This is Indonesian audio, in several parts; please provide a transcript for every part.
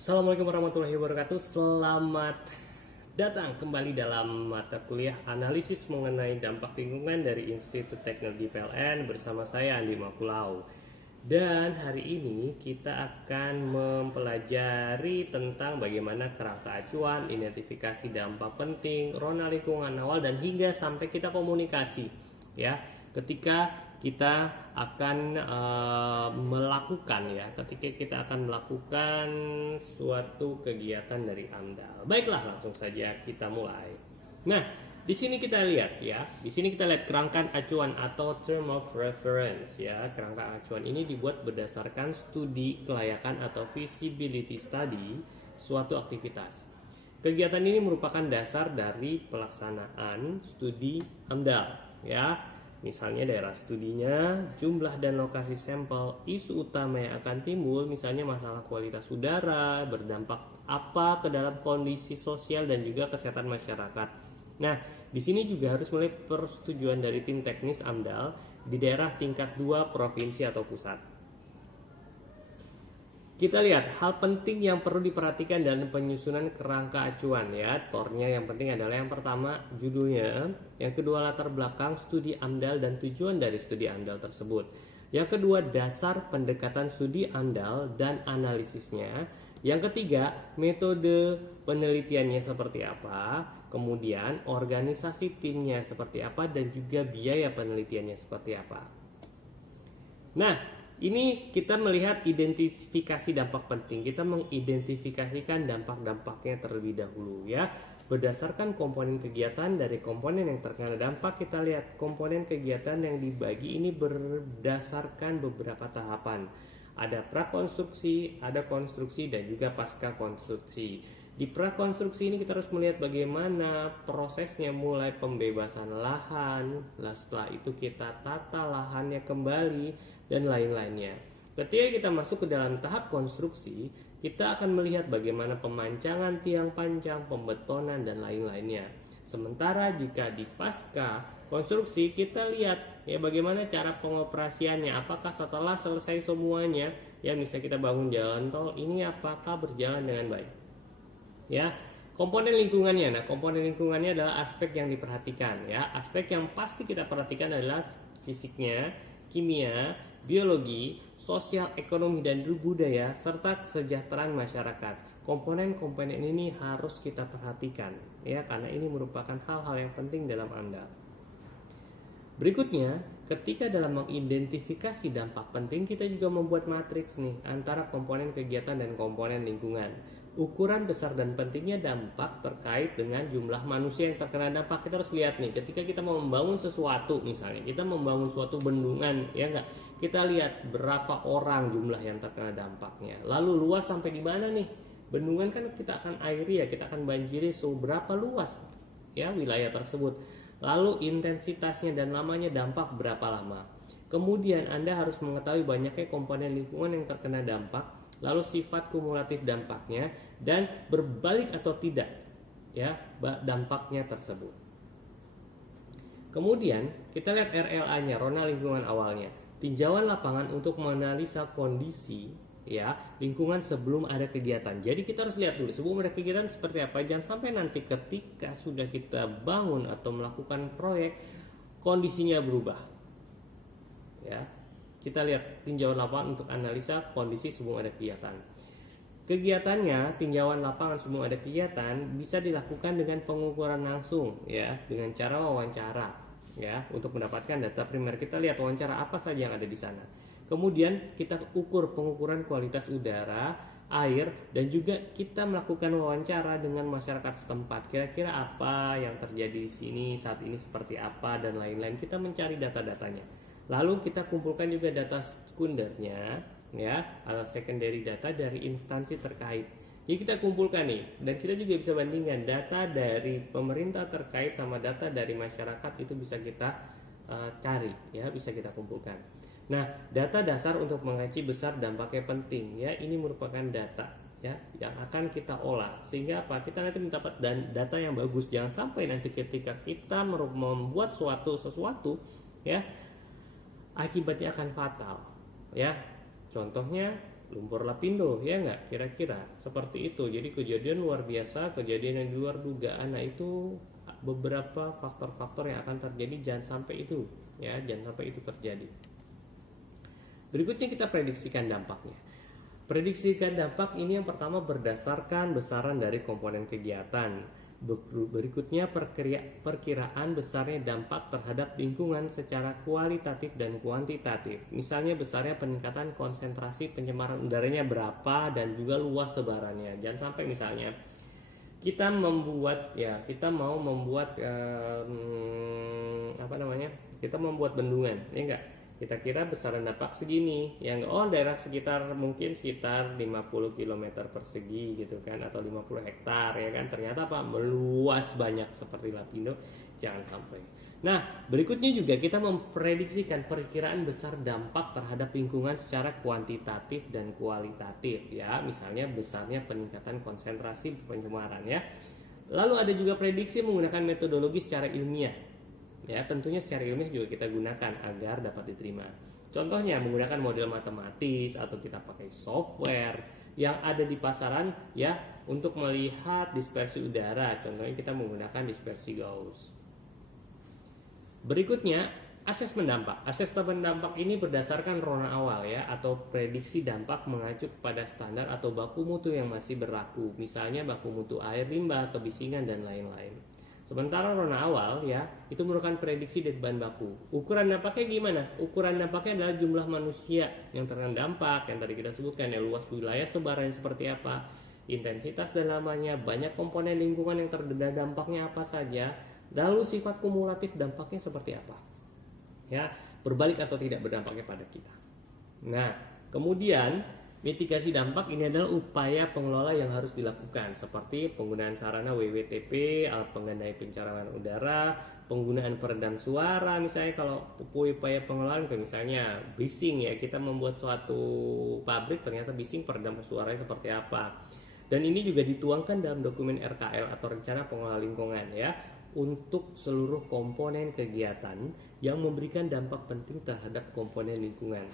Assalamualaikum warahmatullahi wabarakatuh. Selamat datang kembali dalam mata kuliah analisis mengenai dampak lingkungan dari Institut Teknologi PLN bersama saya Andi Makulau. Dan hari ini kita akan mempelajari tentang bagaimana kerangka acuan, identifikasi dampak penting, rona lingkungan awal, dan hingga sampai kita komunikasi. Ya, ketika kita akan melakukan suatu kegiatan dari AMDAL. Baiklah, langsung saja kita mulai. Nah, di sini kita lihat kerangka acuan atau term of reference ya. Kerangka acuan ini dibuat berdasarkan studi kelayakan atau feasibility study suatu aktivitas. Kegiatan ini merupakan dasar dari pelaksanaan studi AMDAL ya. Misalnya daerah studinya, jumlah dan lokasi sampel, isu utama yang akan timbul, misalnya masalah kualitas udara, berdampak apa ke dalam kondisi sosial dan juga kesehatan masyarakat. Nah, di sini juga harus mulai persetujuan dari tim teknis AMDAL di daerah tingkat 2 provinsi atau pusat. Kita lihat hal penting yang perlu diperhatikan dalam penyusunan kerangka acuan ya. Tornya yang penting adalah yang pertama judulnya, yang kedua latar belakang studi AMDAL dan tujuan dari studi AMDAL tersebut. Yang kedua dasar pendekatan studi AMDAL dan analisisnya. Yang ketiga metode penelitiannya seperti apa, kemudian organisasi timnya seperti apa dan juga biaya penelitiannya seperti apa. Nah, ini kita melihat identifikasi dampak penting. Kita mengidentifikasikan dampak-dampaknya terlebih dahulu ya. Berdasarkan komponen kegiatan dari komponen yang terkena dampak, kita lihat komponen kegiatan yang dibagi ini berdasarkan beberapa tahapan. Ada prakonstruksi, ada konstruksi dan juga pasca konstruksi. Di prakonstruksi ini kita harus melihat bagaimana prosesnya mulai pembebasan lahan, setelah itu kita tata lahannya kembali dan lain-lainnya. Ketika kita masuk ke dalam tahap konstruksi, kita akan melihat bagaimana pemancangan tiang panjang, pembetonan dan lain-lainnya. Sementara jika di pasca konstruksi kita lihat ya bagaimana cara pengoperasiannya, apakah setelah selesai semuanya ya misalnya kita bangun jalan tol ini apakah berjalan dengan baik. Ya, komponen lingkungannya. Nah, komponen lingkungannya adalah aspek yang diperhatikan ya. Aspek yang pasti kita perhatikan adalah fisiknya, kimia, biologi, sosial, ekonomi dan budaya serta kesejahteraan masyarakat. Komponen-komponen ini harus kita perhatikan ya karena ini merupakan hal-hal yang penting dalam AMDAL. Berikutnya, ketika dalam mengidentifikasi dampak penting, kita juga membuat matriks nih antara komponen kegiatan dan komponen lingkungan. Ukuran besar dan pentingnya dampak terkait dengan jumlah manusia yang terkena dampak. Kita harus lihat nih, ketika kita mau membangun sesuatu, misalnya kita membangun suatu bendungan, ya enggak? Kita lihat berapa orang jumlah yang terkena dampaknya. Lalu luas sampai di mana nih? Bendungan kan kita akan airi ya, kita akan banjiri seberapa luas ya wilayah tersebut. Lalu intensitasnya dan lamanya dampak berapa lama. Kemudian Anda harus mengetahui banyaknya komponen lingkungan yang terkena dampak, lalu sifat kumulatif dampaknya dan berbalik atau tidak ya dampaknya tersebut. Kemudian kita lihat RLA-nya, rona lingkungan awalnya, tinjauan lapangan untuk menganalisa kondisi ya lingkungan sebelum ada kegiatan. Jadi kita harus lihat dulu sebelum ada kegiatan seperti apa, jangan sampai nanti ketika sudah kita bangun atau melakukan proyek kondisinya berubah ya. Kita lihat tinjauan lapangan untuk analisa kondisi sebelum ada kegiatan. Kegiatannya, tinjauan lapangan sebelum ada kegiatan bisa dilakukan dengan pengukuran langsung ya, dengan cara wawancara ya, untuk mendapatkan data primer. Kita lihat wawancara apa saja yang ada di sana. Kemudian kita ukur pengukuran kualitas udara, air, dan juga kita melakukan wawancara dengan masyarakat setempat. Kira-kira apa yang terjadi di sini saat ini seperti apa dan lain-lain. Kita mencari data-datanya. Lalu kita kumpulkan juga data sekundernya ya, atau secondary data dari instansi terkait. Jadi kita kumpulkan nih, dan kita juga bisa bandingkan data dari pemerintah terkait sama data dari masyarakat itu bisa kita cari ya, bisa kita kumpulkan. Nah, data dasar untuk mengkaji besar dampaknya penting ya. Ini merupakan data ya yang akan kita olah sehingga apa? Kita nanti mendapat data yang bagus. Jangan sampai nanti ketika kita membuat sesuatu ya akibatnya akan fatal ya. Contohnya lumpur lapindo, ya nggak? Kira-kira seperti itu. Jadi kejadian luar biasa, kejadian yang di luar dugaan. Nah, itu beberapa faktor-faktor yang akan terjadi, jangan sampai itu terjadi. Berikutnya kita prediksikan dampaknya. Prediksikan dampak ini yang pertama berdasarkan besaran dari komponen kegiatan. Berikutnya perkiraan besarnya dampak terhadap lingkungan secara kualitatif dan kuantitatif. Misalnya besarnya peningkatan konsentrasi pencemaran udaranya berapa dan juga luas sebarannya. Jangan sampai misalnya kita membuat kita membuat bendungan, ya enggak? Kita kira besaran dampak segini, yang daerah sekitar 50 km persegi gitu kan, atau 50 hektar ya kan, ternyata meluas banyak seperti Lapindo. Jangan sampai. Nah, berikutnya juga kita memprediksikan perkiraan besar dampak terhadap lingkungan secara kuantitatif dan kualitatif ya, misalnya besarnya peningkatan konsentrasi pencemaran ya. Lalu ada juga prediksi menggunakan metodologi secara ilmiah. Ya, tentunya secara ilmiah juga kita gunakan agar dapat diterima. Contohnya menggunakan model matematis atau kita pakai software yang ada di pasaran ya untuk melihat dispersi udara. Contohnya kita menggunakan dispersi Gauss. Berikutnya asesmen dampak. Asesmen dampak ini berdasarkan rona awal ya, atau prediksi dampak mengacu pada standar atau baku mutu yang masih berlaku. Misalnya baku mutu air, limbah, kebisingan dan lain-lain. Sementara rona awal ya, itu merupakan prediksi dari bahan baku. Ukuran dampaknya gimana? Ukuran dampaknya adalah jumlah manusia yang terkena dampak, yang tadi kita sebutkan ya, luas wilayah sebarannya seperti apa, intensitas dan lamanya, banyak komponen lingkungan yang terkena dampaknya apa saja, lalu sifat kumulatif dampaknya seperti apa. Ya, berbalik atau tidak berdampaknya pada kita. Nah, kemudian mitigasi dampak ini adalah upaya pengelola yang harus dilakukan, seperti penggunaan sarana WWTP, alat pengendali pencemaran udara, penggunaan peredam suara. Misalnya kalau upaya pengelolaan kayak misalnya bising ya, kita membuat suatu pabrik ternyata bising, peredam suaranya seperti apa. Dan ini juga dituangkan dalam dokumen RKL atau rencana pengelola lingkungan ya, untuk seluruh komponen kegiatan yang memberikan dampak penting terhadap komponen lingkungan.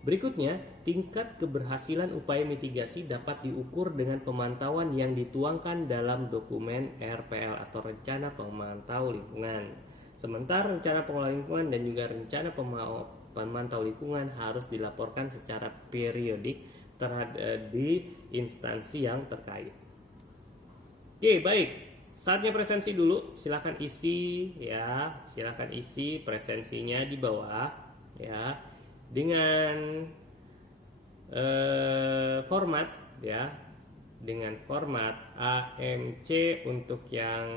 Berikutnya, tingkat keberhasilan upaya mitigasi dapat diukur dengan pemantauan yang dituangkan dalam dokumen RPL atau Rencana Pemantau Lingkungan. Sementara rencana pengelola lingkungan dan juga rencana pemantau lingkungan harus dilaporkan secara periodik terhadap di instansi yang terkait. Oke, baik. Saatnya presensi dulu. Silakan isi presensinya di bawah ya. Dengan format AMC untuk yang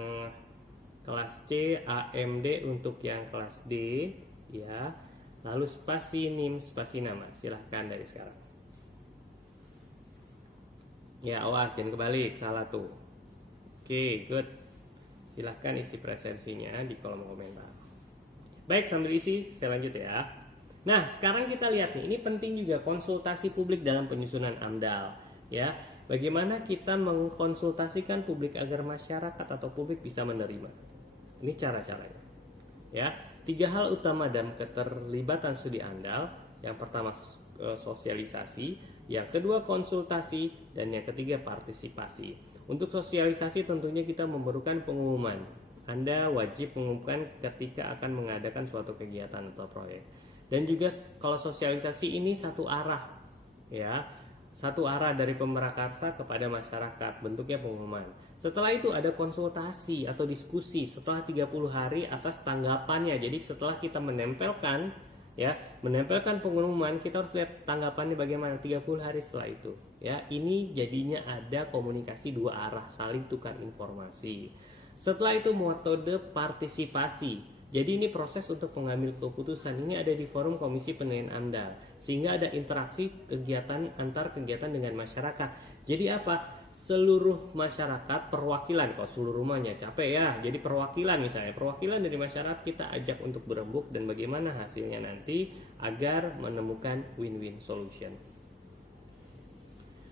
kelas C, AMD untuk yang kelas D ya. Lalu spasi NIM, spasi nama. Silahkan dari sekarang. Ya, awas jangan kebalik, salah tuh. Oke, good. Silahkan isi presensinya di kolom komentar. Baik, sambil isi saya lanjut ya. Nah, sekarang kita lihat nih, ini penting juga konsultasi publik dalam penyusunan AMDAL ya. Bagaimana kita mengkonsultasikan publik agar masyarakat atau publik bisa menerima. Ini cara-caranya. Ya, 3 hal utama dalam keterlibatan studi AMDAL. Yang pertama sosialisasi, yang kedua konsultasi, dan yang ketiga partisipasi. Untuk sosialisasi tentunya kita memerlukan pengumuman. Anda wajib mengumumkan ketika akan mengadakan suatu kegiatan atau proyek. Dan juga kalau sosialisasi ini satu arah ya, satu arah dari pemrakarsa kepada masyarakat, bentuknya pengumuman. Setelah itu ada konsultasi atau diskusi setelah 30 hari atas tanggapannya. Jadi setelah kita menempelkan pengumuman, kita harus lihat tanggapannya bagaimana 30 hari setelah itu ya. Ini jadinya ada komunikasi 2 arah, saling tukar informasi. Setelah itu metode partisipasi. Jadi ini proses untuk mengambil keputusan. Ini ada di forum Komisi Penilaian AMDAL, sehingga ada interaksi kegiatan antar kegiatan dengan masyarakat. Jadi apa? Seluruh masyarakat, perwakilan, kalau seluruh rumahnya capek ya. Jadi perwakilan misalnya, perwakilan dari masyarakat kita ajak untuk berembuk dan bagaimana hasilnya nanti agar menemukan win-win solution.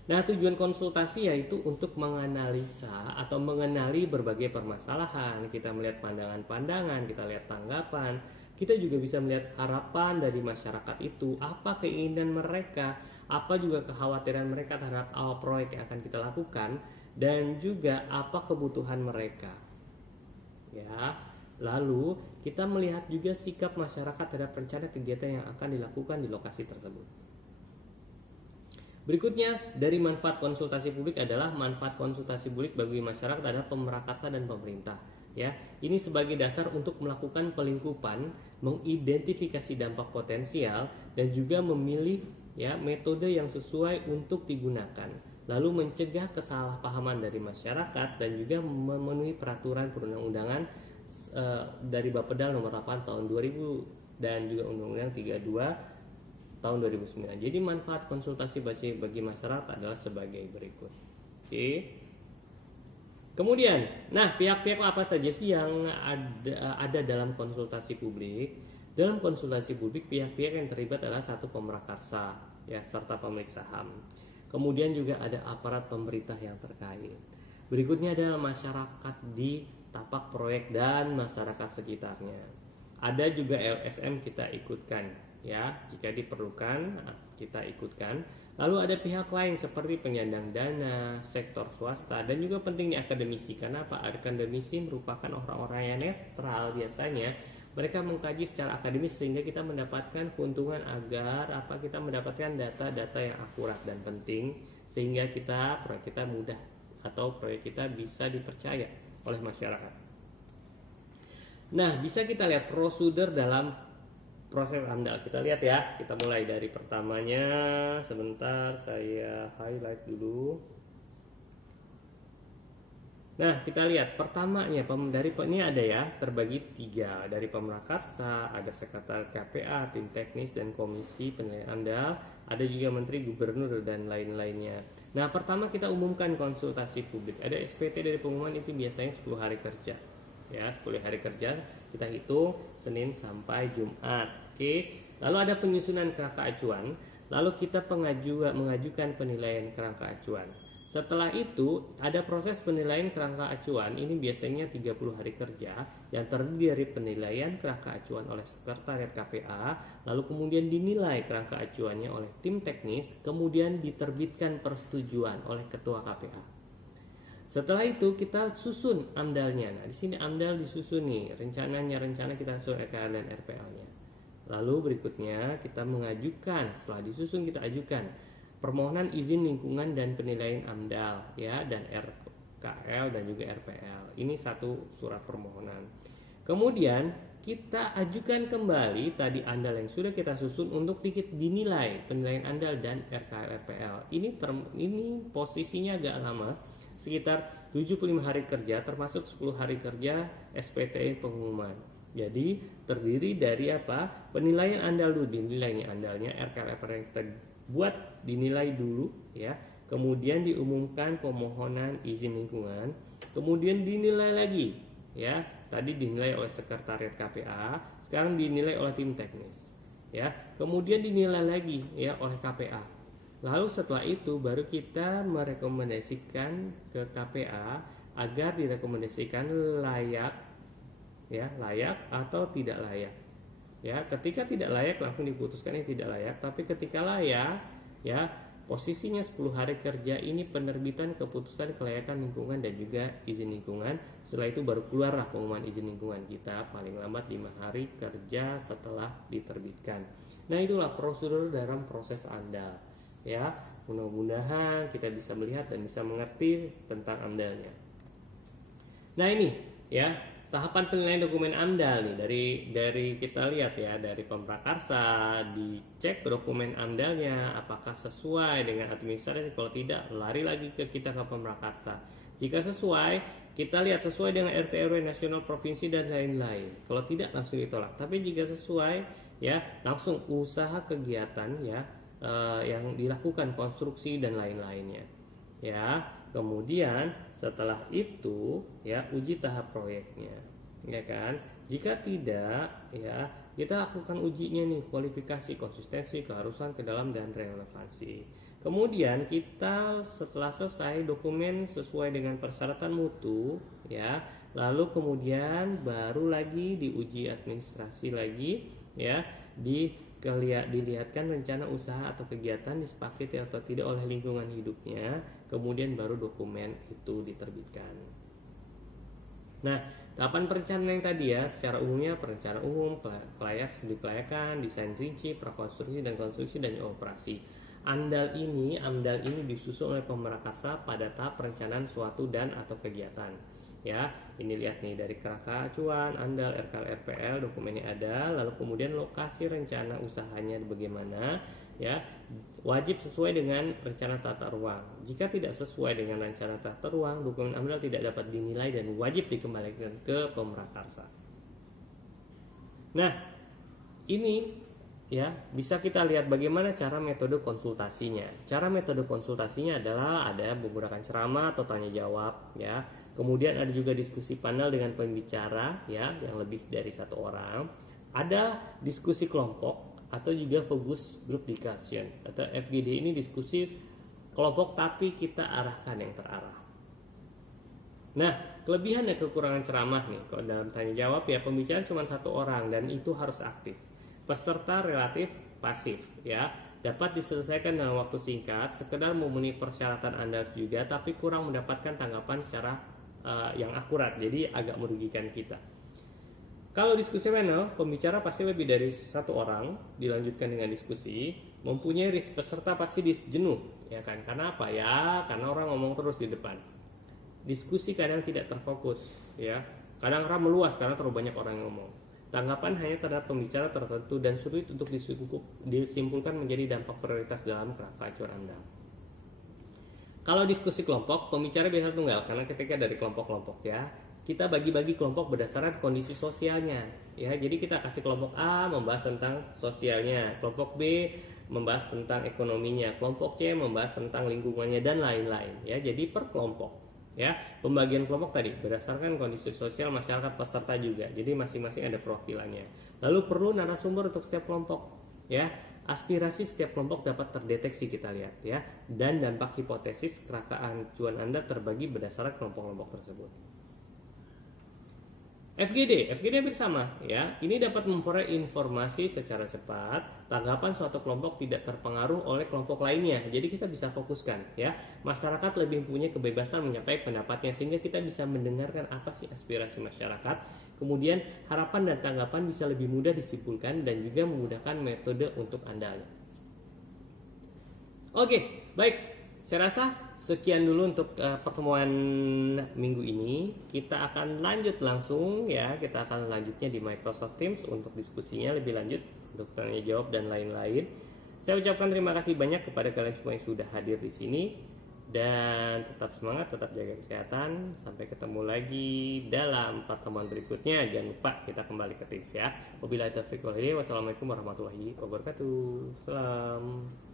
Nah, tujuan konsultasi yaitu untuk menganalisa atau mengenali berbagai permasalahan. Kita melihat pandangan-pandangan, kita lihat tanggapan. Kita juga bisa melihat harapan dari masyarakat itu, apa keinginan mereka, apa juga kekhawatiran mereka terhadap awal proyek yang akan kita lakukan, dan juga apa kebutuhan mereka. Ya, lalu kita melihat juga sikap masyarakat terhadap rencana kegiatan yang akan dilakukan di lokasi tersebut. Berikutnya, dari manfaat konsultasi publik adalah manfaat konsultasi publik bagi masyarakat adalah pemrakarsa dan pemerintah. Ya, ini sebagai dasar untuk melakukan pelingkupan, mengidentifikasi dampak potensial, dan juga memilih ya metode yang sesuai untuk digunakan. Lalu mencegah kesalahpahaman dari masyarakat dan juga memenuhi peraturan perundang-undangan dari Bappedan nomor 8 tahun 2000 dan juga Undang-Undang 32 tahun 2009. Jadi manfaat konsultasi bagi masyarakat adalah sebagai berikut. Oke. Kemudian, nah pihak-pihak apa saja sih yang ada dalam konsultasi publik? Dalam konsultasi publik, pihak-pihak yang terlibat adalah satu pemrakarsa, ya, serta pemilik saham. Kemudian juga ada aparat pemerintah yang terkait. Berikutnya adalah masyarakat di tapak proyek dan masyarakat sekitarnya. Ada juga LSM kita ikutkan, ya, jika diperlukan kita ikutkan. Lalu ada pihak lain seperti penyandang dana, sektor swasta, dan juga pentingnya akademisi. Karena apa? Akademisi merupakan orang-orang yang netral biasanya. Mereka mengkaji secara akademis sehingga kita mendapatkan keuntungan agar kita mendapatkan data-data yang akurat dan penting sehingga proyek kita mudah atau proyek kita bisa dipercaya oleh masyarakat. Nah, bisa kita lihat prosedur dalam proses AMDAL. Kita lihat ya, kita mulai dari pertamanya. Sebentar, saya highlight dulu. Nah, kita lihat pertamanya ini ada ya, terbagi 3. Dari pemrakarsa, ada sekretariat KPA, tim teknis dan komisi penilaian AMDAL, ada juga menteri, gubernur dan lain-lainnya. Nah, pertama kita umumkan konsultasi publik. Ada SPT dari pengumuman itu biasanya 10 hari kerja. Ya, 10 hari kerja kita hitung Senin sampai Jumat. Oke. Lalu ada penyusunan kerangka acuan, lalu kita mengajukan penilaian kerangka acuan. Setelah itu ada proses penilaian kerangka acuan, ini biasanya 30 hari kerja yang terdiri dari penilaian kerangka acuan oleh sekretariat KPA, lalu kemudian dinilai kerangka acuannya oleh tim teknis, kemudian diterbitkan persetujuan oleh ketua KPA. Setelah itu kita susun AMDAL-nya. Nah, di sini AMDAL disusun nih, rencana kita susun RKL dan RPL-nya. Lalu berikutnya kita mengajukan, setelah disusun kita ajukan permohonan izin lingkungan dan penilaian AMDAL ya, dan RKL dan juga RPL. Ini satu surat permohonan. Kemudian kita ajukan kembali tadi AMDAL yang sudah kita susun untuk dinilai penilaian AMDAL dan RKL RPL. Ini posisinya agak lama, sekitar 75 hari kerja termasuk 10 hari kerja SPT pengumuman. Jadi terdiri dari apa? Penilaian AMDAL dulu, dinilainya AMDAL-nya, RKL RPL yang kita buat dinilai dulu ya. Kemudian diumumkan permohonan izin lingkungan, kemudian dinilai lagi ya. Tadi dinilai oleh sekretariat KPA, sekarang dinilai oleh tim teknis ya. Kemudian dinilai lagi ya oleh KPA. Lalu setelah itu baru kita merekomendasikan ke KPA agar direkomendasikan layak atau tidak layak. Ya, ketika tidak layak langsung diputuskan ini tidak layak, tapi ketika layak ya, posisinya 10 hari kerja ini penerbitan keputusan kelayakan lingkungan dan juga izin lingkungan. Setelah itu baru keluarlah pengumuman izin lingkungan kita paling lambat 5 hari kerja setelah diterbitkan. Nah, itulah prosedur dalam proses AMDAL. Ya, mudah-mudahan kita bisa melihat dan bisa mengerti tentang AMDAL-nya. Nah, ini ya tahapan penilaian dokumen AMDAL nih, dari kita lihat ya, dari pemrakarsa dicek dokumen AMDAL-nya apakah sesuai dengan administrasi. Kalau tidak, lari lagi ke pemrakarsa. Jika sesuai, kita lihat sesuai dengan RT RW nasional, provinsi dan lain-lain. Kalau tidak, langsung ditolak. Tapi jika sesuai ya, langsung usaha kegiatan ya yang dilakukan, konstruksi dan lain-lainnya ya. Kemudian setelah itu ya uji tahap proyeknya, ya kan? Jika tidak ya kita lakukan ujinya nih, kualifikasi, konsistensi, keharusan, kedalam dan relevansi. Kemudian kita setelah selesai dokumen sesuai dengan persyaratan mutu ya, lalu kemudian baru lagi diuji administrasi lagi ya, di dilihatkan rencana usaha atau kegiatan disepakati atau tidak oleh lingkungan hidupnya, kemudian baru dokumen itu diterbitkan. Nah, tahapan perencanaan yang tadi ya, secara umumnya perencanaan umum, studi kelayakan, desain rinci, prakonstruksi dan konstruksi dan operasi. AMDAL ini disusun oleh Pemrakarsa pada tahap perencanaan suatu dan atau kegiatan. Ya, ini lihat nih dari kerangka acuan, AMDAL, RKL, RPL, dokumennya ada, lalu kemudian lokasi rencana usahanya bagaimana, ya, wajib sesuai dengan rencana tata ruang. Jika tidak sesuai dengan rencana tata ruang, dokumen AMDAL tidak dapat dinilai dan wajib dikembalikan ke Pemrakarsa. Nah, ini ya, bisa kita lihat bagaimana cara metode konsultasinya. Cara metode konsultasinya adalah ada menggunakan ceramah atau tanya jawab, ya. Kemudian ada juga diskusi panel dengan pembicara, ya, yang lebih dari satu orang. Ada diskusi kelompok atau juga focus group discussion atau FGD. Ini diskusi kelompok tapi kita arahkan yang terarah. Nah, kelebihan dan kekurangan ceramah nih, kalau dalam tanya jawab ya pembicara cuma satu orang dan itu harus aktif. Peserta relatif pasif, ya, dapat diselesaikan dalam waktu singkat, sekedar memenuhi persyaratan Anda juga, tapi kurang mendapatkan tanggapan secara yang akurat, jadi agak merugikan kita. Kalau diskusi panel, pembicara pasti lebih dari satu orang, dilanjutkan dengan diskusi, mempunyai peserta pasti jenuh, ya kan? Karena apa ya? Karena orang ngomong terus di depan. Diskusi kadang tidak terfokus, ya. Kadang meluas karena terlalu banyak orang yang ngomong. Tanggapan hanya terhadap pembicara tertentu dan sulit untuk disimpulkan menjadi dampak prioritas dalam kerangka acuan Anda. Kalau diskusi kelompok, pembicara biasa tunggal karena ketika dari kelompok-kelompok ya, kita bagi-bagi kelompok berdasarkan kondisi sosialnya. Ya, jadi kita kasih kelompok A membahas tentang sosialnya, kelompok B membahas tentang ekonominya, kelompok C membahas tentang lingkungannya dan lain-lain. Ya, jadi per kelompok. Ya, pembagian kelompok tadi berdasarkan kondisi sosial masyarakat peserta juga. Jadi masing-masing ada profilannya. Lalu perlu narasumber untuk setiap kelompok. Ya, aspirasi setiap kelompok dapat terdeteksi kita lihat ya. Dan dampak hipotesis kerangka acuan Anda terbagi berdasarkan kelompok-kelompok tersebut. FGD hampir sama ya. Ini dapat memperoleh informasi secara cepat. Tanggapan suatu kelompok tidak terpengaruh oleh kelompok lainnya. Jadi kita bisa fokuskan ya. Masyarakat lebih punya kebebasan menyampaikan pendapatnya sehingga kita bisa mendengarkan apa sih aspirasi masyarakat. Kemudian harapan dan tanggapan bisa lebih mudah disimpulkan dan juga memudahkan metode untuk Anda. Oke, baik. Saya rasa sekian dulu untuk pertemuan minggu ini. Kita akan lanjut langsung ya. Kita akan lanjutnya di Microsoft Teams untuk diskusinya lebih lanjut, untuk tanya jawab dan lain-lain. Saya ucapkan terima kasih banyak kepada kalian semua yang sudah hadir di sini. Dan tetap semangat, tetap jaga kesehatan. Sampai ketemu lagi dalam pertemuan berikutnya. Jangan lupa kita kembali ke Teams ya. Wabillahi taufiq wal hidayah. Wassalamualaikum warahmatullahi wabarakatuh. Salam.